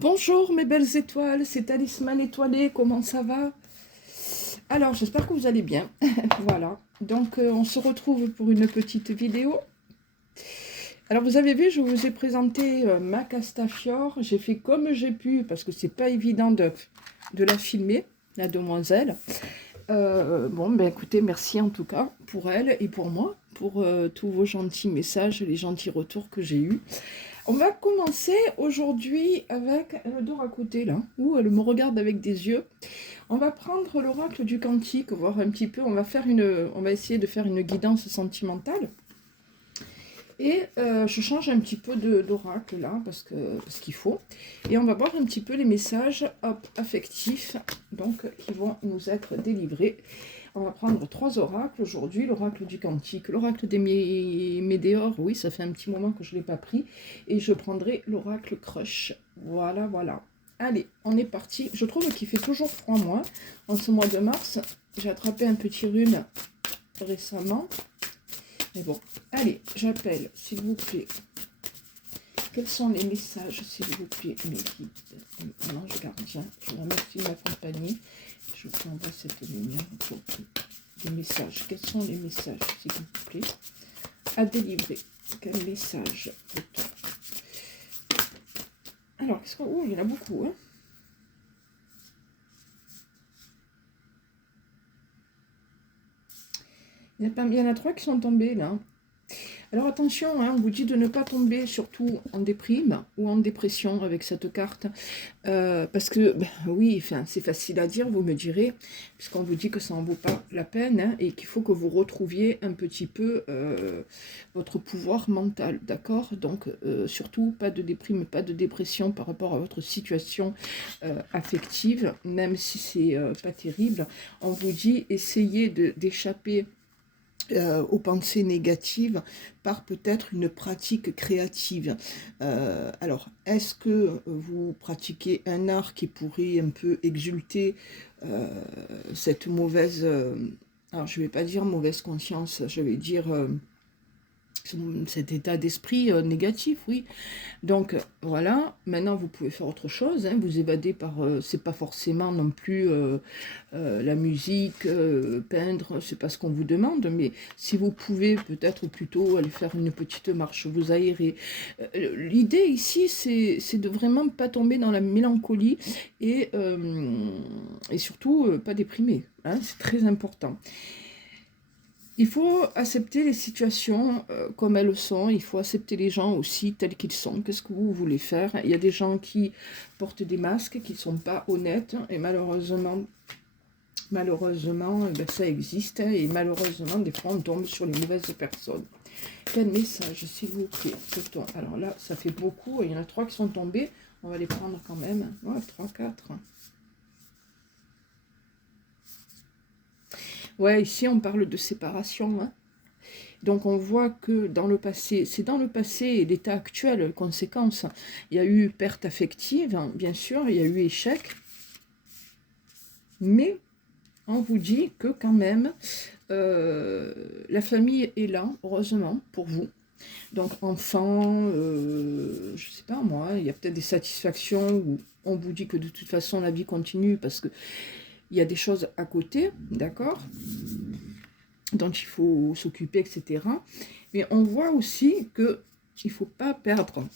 Bonjour mes belles étoiles, c'est Talisman étoilé, comment ça va? Alors j'espère que vous allez bien, voilà, donc on se retrouve pour une petite vidéo. Alors vous avez vu, je vous ai présenté ma Castafiore, j'ai fait comme j'ai pu, parce que c'est pas évident de la filmer, la demoiselle. Bon, ben écoutez, merci en tout cas pour elle et pour moi, pour tous vos gentils messages, les gentils retours que j'ai eus. On va commencer aujourd'hui avec Dora à côté là, où elle me regarde avec des yeux. On va prendre l'oracle du cantique, voir un petit peu, on va essayer de faire une guidance sentimentale. Et je change un petit peu d'oracle là, parce qu'il faut. Et on va voir un petit peu les messages affectifs donc, qui vont nous être délivrés. On va prendre 3 oracles aujourd'hui, l'oracle du cantique, l'oracle des météores, oui, ça fait un petit moment que je ne l'ai pas pris. Et je prendrai l'oracle crush. Voilà, voilà. Allez, on est parti. Je trouve qu'il fait toujours froid, moi, en ce mois de mars. J'ai attrapé un petit rhume récemment. Mais bon, allez, j'appelle, s'il vous plaît. Quels sont les messages, s'il vous plaît, mes guides, mon ange gardien? Je vous remercie de m'accompagner. Je vous envoie cette lumière pour des messages. Quels sont les messages, s'il vous plaît, à délivrer? Quel message peut-on? Alors, qu'est-ce qu'on... Oh, il y en a beaucoup, hein. Il y en a 3 qui sont tombés, là. Alors attention, hein, on vous dit de ne pas tomber surtout en déprime ou en dépression avec cette carte. Parce que, ben, oui, c'est facile à dire, vous me direz, puisqu'on vous dit que ça n'en vaut pas la peine, hein, et qu'il faut que vous retrouviez un petit peu votre pouvoir mental, d'accord? Donc, surtout, pas de déprime, pas de dépression par rapport à votre situation affective, même si c'est pas terrible. On vous dit, essayez d'échapper aux pensées négatives par peut-être une pratique créative. Alors, est-ce que vous pratiquez un art qui pourrait un peu exulter cette mauvaise... alors, je ne vais pas dire mauvaise conscience, je vais dire... cet état d'esprit négatif, oui. Donc voilà, maintenant vous pouvez faire autre chose, hein, vous évader par, c'est pas forcément non plus la musique, peindre, c'est pas ce qu'on vous demande, mais si vous pouvez peut-être plutôt aller faire une petite marche, vous aérer. L'idée ici, c'est de vraiment pas tomber dans la mélancolie et surtout pas déprimer, hein, c'est très important. Il faut accepter les situations comme elles sont, il faut accepter les gens aussi tels qu'ils sont. Qu'est-ce que vous voulez faire? Il y a des gens qui portent des masques, qui ne sont pas honnêtes, et malheureusement, ben, ça existe, et malheureusement, des fois, on tombe sur les mauvaises personnes. Quel message, s'il vous plaît? Alors là, ça fait beaucoup, il y en a 3 qui sont tombés, on va les prendre quand même. Ouais, 3, 4. Ouais, ici on parle de séparation, hein. Donc on voit que dans le passé, c'est dans le passé et l'état actuel, conséquence, il y a eu perte affective, hein, bien sûr, il y a eu échec, mais on vous dit que quand même, la famille est là, heureusement, pour vous. Donc enfant, je sais pas moi, il y a peut-être des satisfactions où on vous dit que de toute façon la vie continue parce que il y a des choses à côté, d'accord, dont il faut s'occuper, etc. Mais on voit aussi qu'il ne faut pas perdre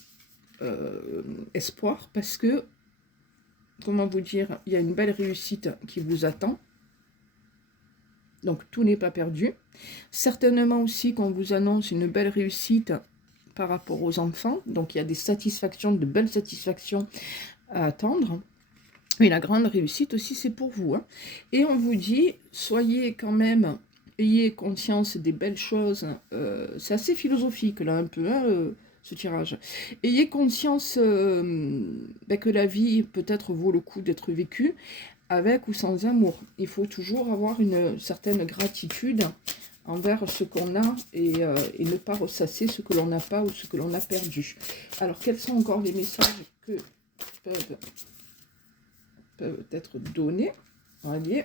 espoir parce que, comment vous dire, il y a une belle réussite qui vous attend. Donc tout n'est pas perdu. Certainement aussi qu'on vous annonce une belle réussite par rapport aux enfants. Donc il y a des satisfactions, de belles satisfactions à attendre. Mais la grande réussite aussi, c'est pour vous, hein. Et on vous dit, soyez quand même, ayez conscience des belles choses. C'est assez philosophique, là, un peu, hein, ce tirage. Ayez conscience ben, que la vie, peut-être, vaut le coup d'être vécue, avec ou sans amour. Il faut toujours avoir une certaine gratitude envers ce qu'on a et ne pas ressasser ce que l'on n'a pas ou ce que l'on a perdu. Alors, quels sont encore les messages que peuvent être donnés? Voyez.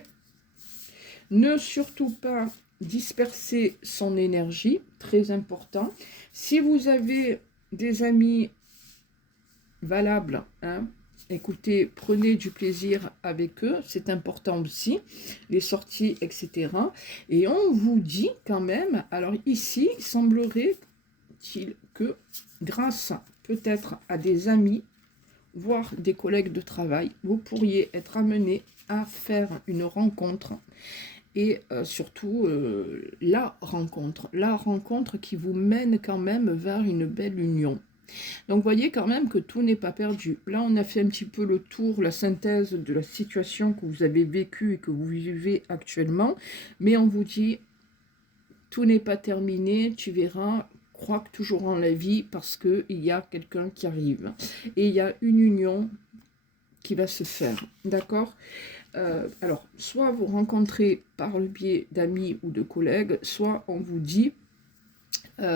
Ne surtout pas disperser son énergie, très important. Si vous avez des amis valables, hein, écoutez, prenez du plaisir avec eux, c'est important aussi, les sorties, etc. Et on vous dit quand même, alors ici, il semblerait-il que grâce peut-être à des amis, voire des collègues de travail, vous pourriez être amené à faire une rencontre et surtout la rencontre qui vous mène quand même vers une belle union. Donc, voyez quand même que tout n'est pas perdu. Là, on a fait un petit peu le tour, la synthèse de la situation que vous avez vécue et que vous vivez actuellement. Mais on vous dit, tout n'est pas terminé, tu verras, crois toujours en la vie parce qu'il y a quelqu'un qui arrive. Et il y a une union qui va se faire, d'accord? Alors, soit vous rencontrez par le biais d'amis ou de collègues, soit on vous dit... ouais,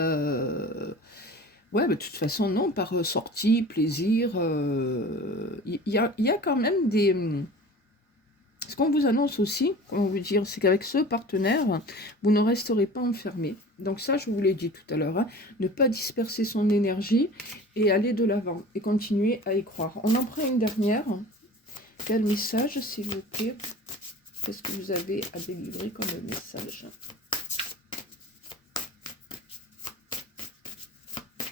mais de toute façon, non, par sortie, plaisir, y a quand même des... Ce qu'on vous annonce aussi, comment vous dire, c'est qu'avec ce partenaire, vous ne resterez pas enfermé. Donc ça, je vous l'ai dit tout à l'heure, hein, ne pas disperser son énergie et aller de l'avant et continuer à y croire. On en prend une dernière. Quel message, s'il vous plaît? Qu'est-ce que vous avez à délivrer comme message?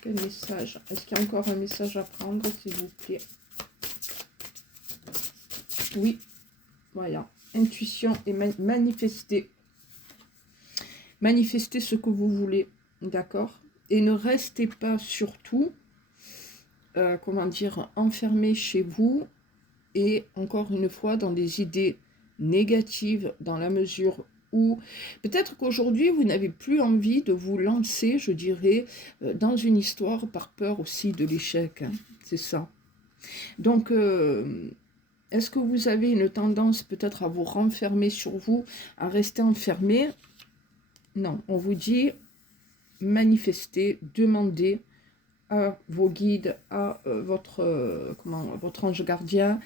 Quel message? Est-ce qu'il y a encore un message à prendre, s'il vous plaît? Oui, voilà. Intuition et manifester. Manifestez ce que vous voulez, d'accord? Et ne restez pas surtout, comment dire, enfermé chez vous et encore une fois dans des idées négatives dans la mesure où peut-être qu'aujourd'hui vous n'avez plus envie de vous lancer, je dirais, dans une histoire par peur aussi de l'échec, hein. C'est ça. Donc, est-ce que vous avez une tendance peut-être à vous renfermer sur vous, à rester enfermé? Non, on vous dit manifester, demander à vos guides, à votre ange gardien.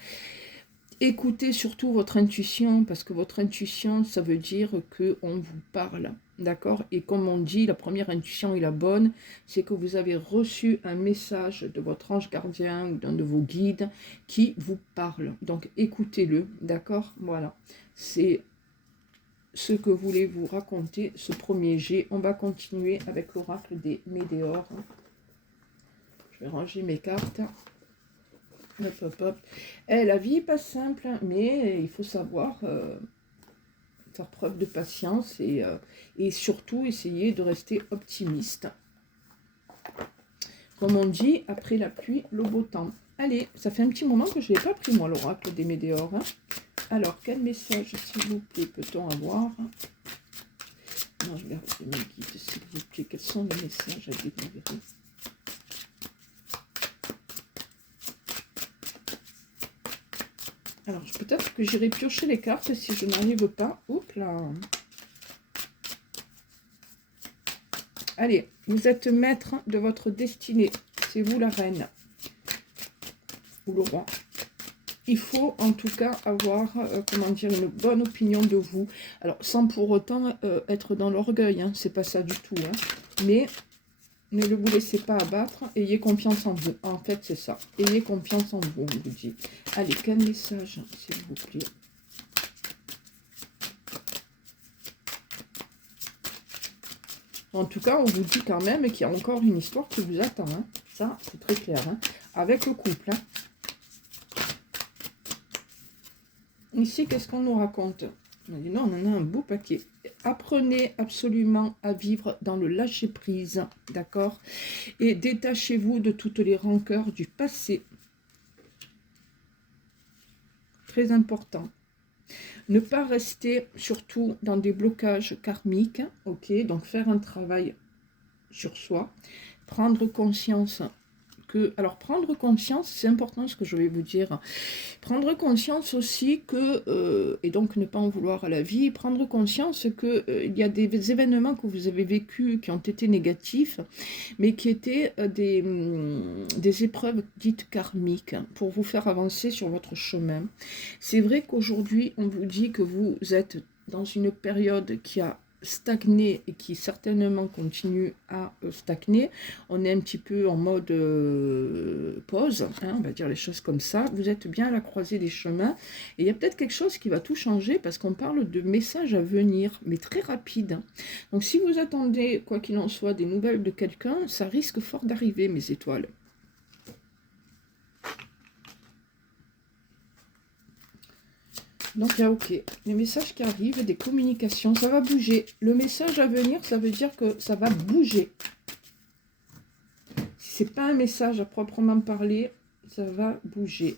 Écoutez surtout votre intuition, parce que votre intuition, ça veut dire qu'on vous parle, d'accord? Et comme on dit, la première intuition est la bonne, c'est que vous avez reçu un message de votre ange gardien ou d'un de vos guides qui vous parle. Donc écoutez-le, d'accord? Voilà, c'est ce que voulez vous raconter, ce premier jet. On va continuer avec l'oracle des météores. Je vais ranger mes cartes. Hop, hop, hop. La vie n'est pas simple, mais il faut savoir faire preuve de patience et surtout essayer de rester optimiste. Comme on dit, après la pluie, le beau temps. Allez, ça fait un petit moment que je n'ai pas pris, moi, l'oracle des météores. Hein. Alors, quel message, s'il vous plaît, peut-on avoir? Non, je vais regarder mes guides, s'il vous plaît. Quels sont les messages à délivrer? Alors, peut-être que j'irai piocher les cartes si je n'arrive pas. Oups là. Allez, vous êtes maître de votre destinée. C'est vous la reine. Ou le roi. Il faut en tout cas avoir, comment dire, une bonne opinion de vous. Alors, sans pour autant être dans l'orgueil, hein, c'est pas ça du tout. Hein. Mais ne le vous laissez pas abattre, ayez confiance en vous. En fait, c'est ça. Ayez confiance en vous, on vous dit. Allez, quel message, s'il vous plaît? En tout cas, on vous dit quand même qu'il y a encore une histoire qui vous attend. Hein. Ça, c'est très clair. Hein. Avec le couple. Hein. Ici, qu'est-ce qu'on nous raconte? Non, on en a un beau paquet. Apprenez absolument à vivre dans le lâcher-prise, d'accord? Et détachez-vous de toutes les rancœurs du passé. Très important. Ne pas rester surtout dans des blocages karmiques, ok? Donc faire un travail sur soi, prendre conscience que... Alors prendre conscience, c'est important ce que je vais vous dire. Prendre conscience aussi que, et donc ne pas en vouloir à la vie, prendre conscience que il y a des événements que vous avez vécus qui ont été négatifs, mais qui étaient des épreuves dites karmiques pour vous faire avancer sur votre chemin. C'est vrai qu'aujourd'hui, on vous dit que vous êtes dans une période qui a stagné et qui certainement continue à stagner. On est un petit peu en mode pause, hein, on va dire les choses comme ça. Vous êtes bien à la croisée des chemins et il y a peut-être quelque chose qui va tout changer parce qu'on parle de messages à venir, mais très rapide. Donc si vous attendez, quoi qu'il en soit, des nouvelles de quelqu'un, ça risque fort d'arriver, mes étoiles. Donc il y a OK, les messages qui arrivent, des communications, ça va bouger. Le message à venir, ça veut dire que ça va bouger. Si ce n'est pas un message à proprement parler, ça va bouger.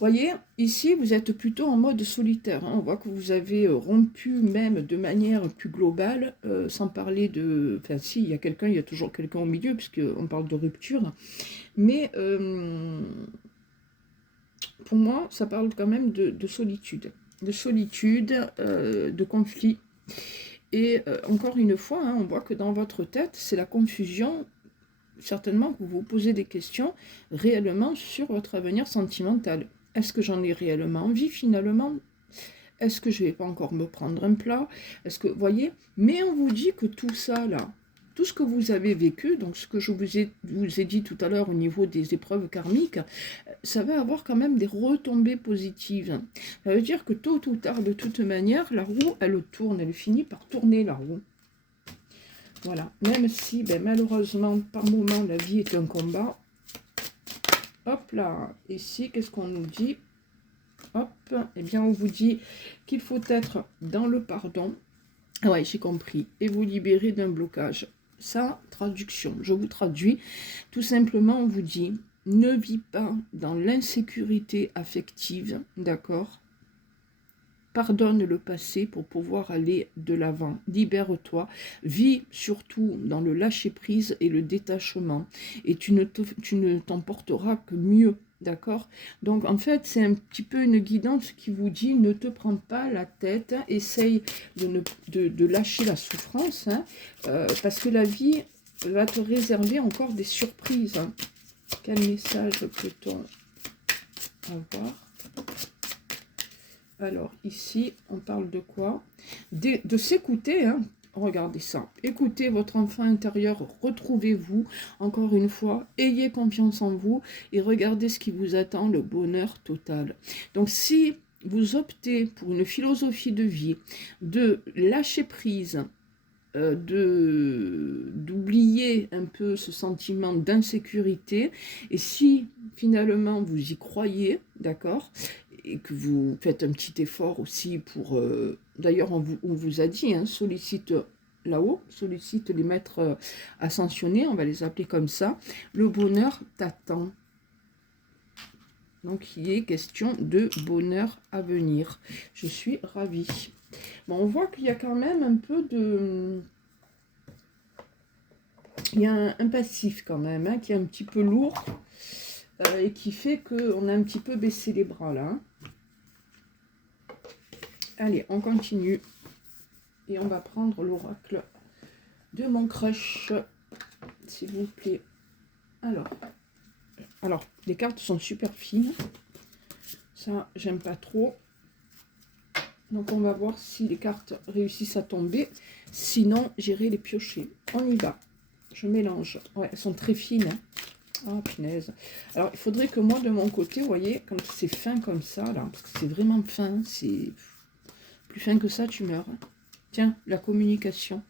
Voyez, ici, vous êtes plutôt en mode solitaire. Hein. On voit que vous avez rompu même de manière plus globale, sans parler de... Enfin, si, il y a quelqu'un, il y a toujours quelqu'un au milieu, puisqu'on parle de rupture. Mais... pour moi, ça parle quand même de solitude. De solitude, de conflit. Et encore une fois, hein, on voit que dans votre tête, c'est la confusion, certainement que vous vous posez des questions réellement sur votre avenir sentimental. Est-ce que j'en ai réellement envie finalement? Est-ce que je ne vais pas encore me prendre un plat? Est-ce que, vous voyez? Mais on vous dit que tout ça, là, tout ce que vous avez vécu, donc ce que je vous ai dit tout à l'heure au niveau des épreuves karmiques, ça va avoir quand même des retombées positives. Ça veut dire que tôt ou tard, de toute manière, la roue, elle tourne, elle finit par tourner la roue. Voilà, même si, ben, malheureusement, par moment, la vie est un combat. Hop là, ici, qu'est-ce qu'on nous dit? Hop, eh bien, on vous dit qu'il faut être dans le pardon. Ouais, j'ai compris. Et vous libérer d'un blocage. Ça, traduction. Je vous traduis. Tout simplement, on vous dit, ne vis pas dans l'insécurité affective, d'accord? Pardonne le passé pour pouvoir aller de l'avant. Libère-toi. Vis surtout dans le lâcher-prise et le détachement. Et tu ne t'emporteras que mieux. D'accord? Donc, en fait, c'est un petit peu une guidance qui vous dit ne te prends pas la tête, essaye de lâcher la souffrance, hein, parce que la vie va te réserver encore des surprises. Hein. Quel message peut-on avoir? Alors, ici, on parle de quoi? De s'écouter, hein. Regardez ça. Écoutez votre enfant intérieur, retrouvez-vous. Encore une fois, ayez confiance en vous et regardez ce qui vous attend, le bonheur total. Donc, si vous optez pour une philosophie de vie, de lâcher prise, d'oublier un peu ce sentiment d'insécurité, et si finalement vous y croyez, d'accord, et que vous faites un petit effort aussi pour... D'ailleurs, on vous a dit, hein, sollicite là-haut, sollicite les maîtres ascensionnés, on va les appeler comme ça. Le bonheur t'attend. Donc, il est question de bonheur à venir. Je suis ravie. Bon, on voit qu'il y a quand même un peu de... Il y a un passif quand même, hein, qui est un petit peu lourd et qui fait qu'on a un petit peu baissé les bras là. Hein. Allez, on continue. Et on va prendre l'oracle de mon crush, s'il vous plaît. Alors, les cartes sont super fines. Ça, j'aime pas trop. Donc, on va voir si les cartes réussissent à tomber. Sinon, j'irai les piocher. On y va. Je mélange. Ouais, elles sont très fines. Hein. Oh, punaise. Alors, il faudrait que moi, de mon côté, vous voyez, quand c'est fin comme ça, là, parce que c'est vraiment fin, c'est... Plus fin que ça, tu meurs. Hein. Tiens, la communication.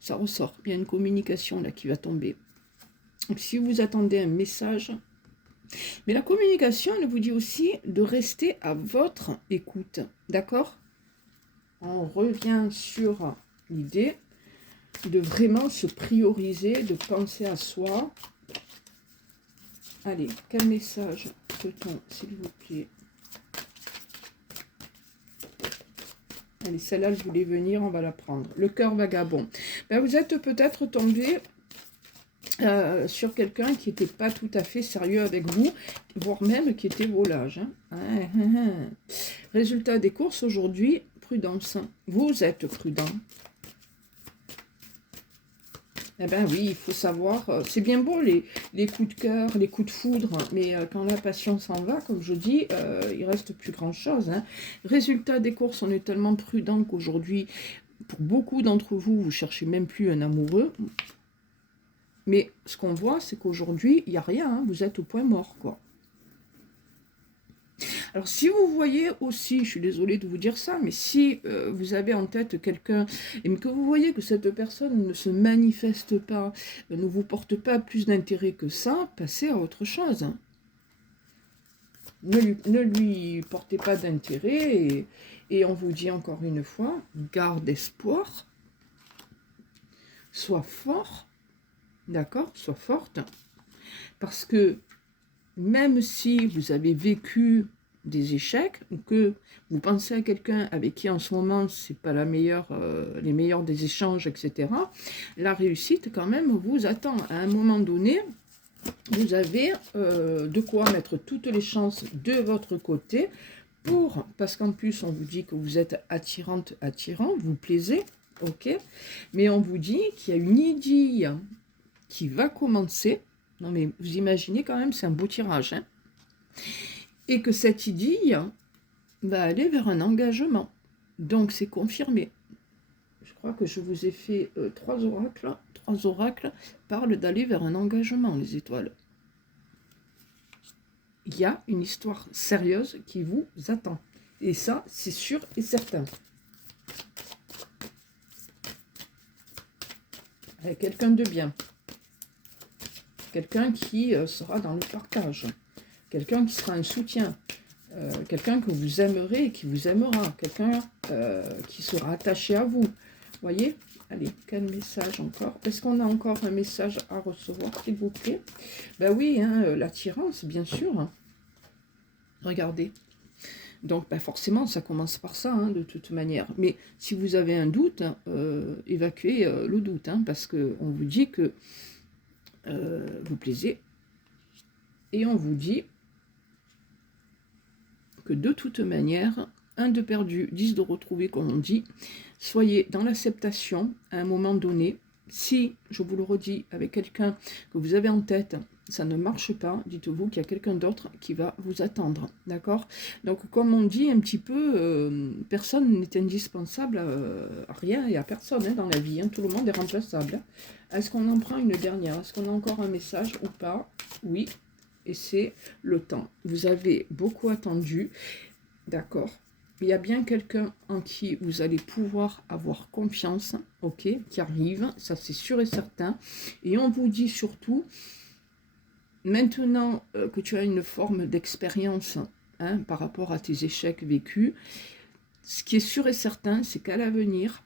Ça ressort. Il y a une communication, là, qui va tomber. Donc, si vous attendez un message... Mais la communication, elle vous dit aussi de rester à votre écoute. D'accord? On revient sur l'idée de vraiment se prioriser, de penser à soi. Allez, quel message peut-on, s'il vous plaît? Allez, celle-là, je voulais venir, on va la prendre. Le cœur vagabond. Ben, vous êtes peut-être tombé sur quelqu'un qui n'était pas tout à fait sérieux avec vous, voire même qui était volage. Hein. Résultat des courses aujourd'hui, prudence. Vous êtes prudent. Eh ben oui, il faut savoir, c'est bien beau les coups de cœur, les coups de foudre, mais quand la passion s'en va, comme je dis, il reste plus grand-chose. Hein. Résultat des courses, on est tellement prudent qu'aujourd'hui, pour beaucoup d'entre vous, vous cherchez même plus un amoureux. Mais ce qu'on voit, c'est qu'aujourd'hui, il n'y a rien, hein, vous êtes au point mort, quoi. Alors, si vous voyez aussi, je suis désolée de vous dire ça, mais si vous avez en tête quelqu'un et que vous voyez que cette personne ne se manifeste pas, ne vous porte pas plus d'intérêt que ça, passez à autre chose. Ne lui portez pas d'intérêt et on vous dit encore une fois, garde espoir, sois fort, d'accord, sois forte, parce que même si vous avez vécu des échecs, ou que vous pensez à quelqu'un avec qui en ce moment c'est pas la meilleure, les meilleurs des échanges, etc., la réussite quand même vous attend. À un moment donné, vous avez de quoi mettre toutes les chances de votre côté, parce qu'en plus on vous dit que vous êtes attirante, attirant, vous plaisez, ok, mais on vous dit qu'il y a une idylle qui va commencer. Non mais vous imaginez quand même, c'est un beau tirage, hein, et que cette idylle va aller vers un engagement. Donc c'est confirmé. Je crois que je vous ai fait 3 oracles. 3 oracles parlent d'aller vers un engagement, les étoiles. Il y a une histoire sérieuse qui vous attend. Et ça, c'est sûr et certain. Avec quelqu'un de bien. Quelqu'un qui sera dans le partage. Quelqu'un qui sera un soutien. Quelqu'un que vous aimerez et qui vous aimera, quelqu'un qui sera attaché à vous. Voyez? Allez, quel message encore? Est-ce qu'on a encore un message à recevoir, s'il vous plaît? Ben oui, hein, l'attirance, bien sûr. Hein. Regardez. Donc, ben forcément, ça commence par ça, hein, de toute manière. Mais si vous avez un doute, évacuez le doute, hein, parce qu'on vous dit que vous plaisez. Et on vous dit que de toute manière, 1 de perdu, 10 de retrouvé, comme on dit. Soyez dans l'acceptation à un moment donné. Si, je vous le redis, avec quelqu'un que vous avez en tête, ça ne marche pas, dites-vous qu'il y a quelqu'un d'autre qui va vous attendre, d'accord? Donc, comme on dit un petit peu, personne n'est indispensable à rien et à personne hein, dans la vie, hein, tout le monde est remplaçable. Est-ce qu'on en prend une dernière? Est-ce qu'on a encore un message ou pas? Oui. Et c'est le temps. Vous avez beaucoup attendu, d'accord. Il y a bien quelqu'un en qui vous allez pouvoir avoir confiance, ok, qui arrive, ça c'est sûr et certain. Et on vous dit surtout, maintenant que tu as une forme d'expérience hein, par rapport à tes échecs vécus, ce qui est sûr et certain, c'est qu'à l'avenir,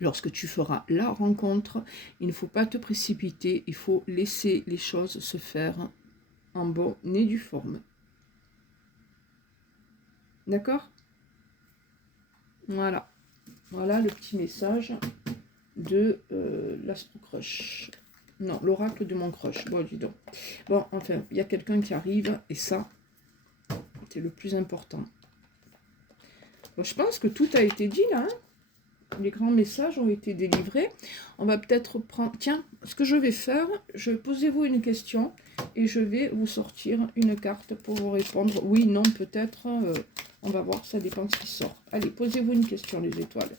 lorsque tu feras la rencontre, il ne faut pas te précipiter, il faut laisser les choses se faire en bonne et due forme. D'accord? Voilà. Voilà le petit message de l'Astro Crush. Non, l'oracle de mon crush. Bon, dis donc. Bon, enfin, il y a quelqu'un qui arrive et ça, c'est le plus important. Bon, je pense que tout a été dit là. Hein, les grands messages ont été délivrés. On va peut-être prendre... Tiens, ce que je vais faire, posez-vous une question et je vais vous sortir une carte pour vous répondre. Oui, non, peut-être. On va voir, ça dépend ce qui sort. Allez, posez-vous une question, les étoiles.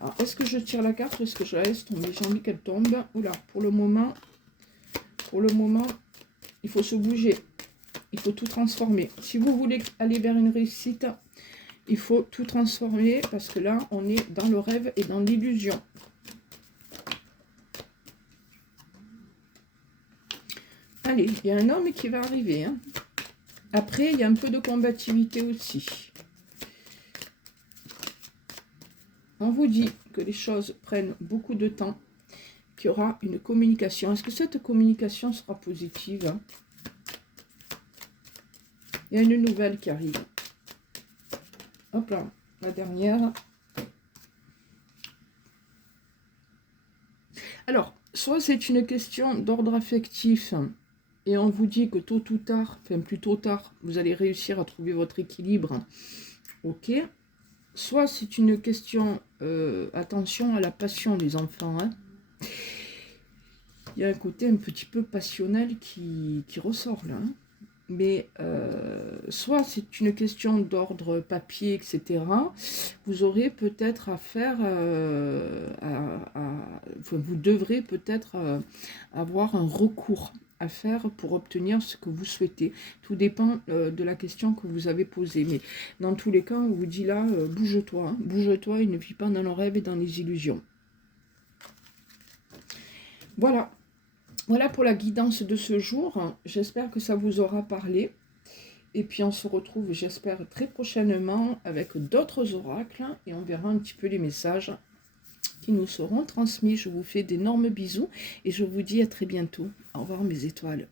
Alors, est-ce que je tire la carte ou est-ce que je la laisse tomber? J'ai envie qu'elle tombe. Oula, pour le moment, il faut se bouger. Il faut tout transformer. Si vous voulez aller vers une réussite, il faut tout transformer parce que là, on est dans le rêve et dans l'illusion. Allez, il y a un homme qui va arriver. Hein. Après, il y a un peu de combativité aussi. On vous dit que les choses prennent beaucoup de temps, qu'il y aura une communication. Est-ce que cette communication sera positive? Il y a une nouvelle qui arrive. Hop là, la dernière. Alors, soit c'est une question d'ordre affectif, et on vous dit que tôt ou tard, enfin plutôt tard, vous allez réussir à trouver votre équilibre. Ok. soit c'est une question, attention à la passion des enfants, hein. Il y a un côté un petit peu passionnel qui ressort là, hein. Mais soit c'est une question d'ordre papier, etc. Vous aurez peut-être à faire, enfin, vous devrez peut-être avoir un recours à faire pour obtenir ce que vous souhaitez. Tout dépend de la question que vous avez posée. Mais dans tous les cas, on vous dit là, bouge-toi, hein. Bouge-toi et ne vis pas dans le rêve et dans les illusions. Voilà. Voilà pour la guidance de ce jour. J'espère que ça vous aura parlé. Et puis on se retrouve, j'espère, très prochainement avec d'autres oracles. Et on verra un petit peu les messages qui nous seront transmis. Je vous fais d'énormes bisous et je vous dis à très bientôt. Au revoir mes étoiles.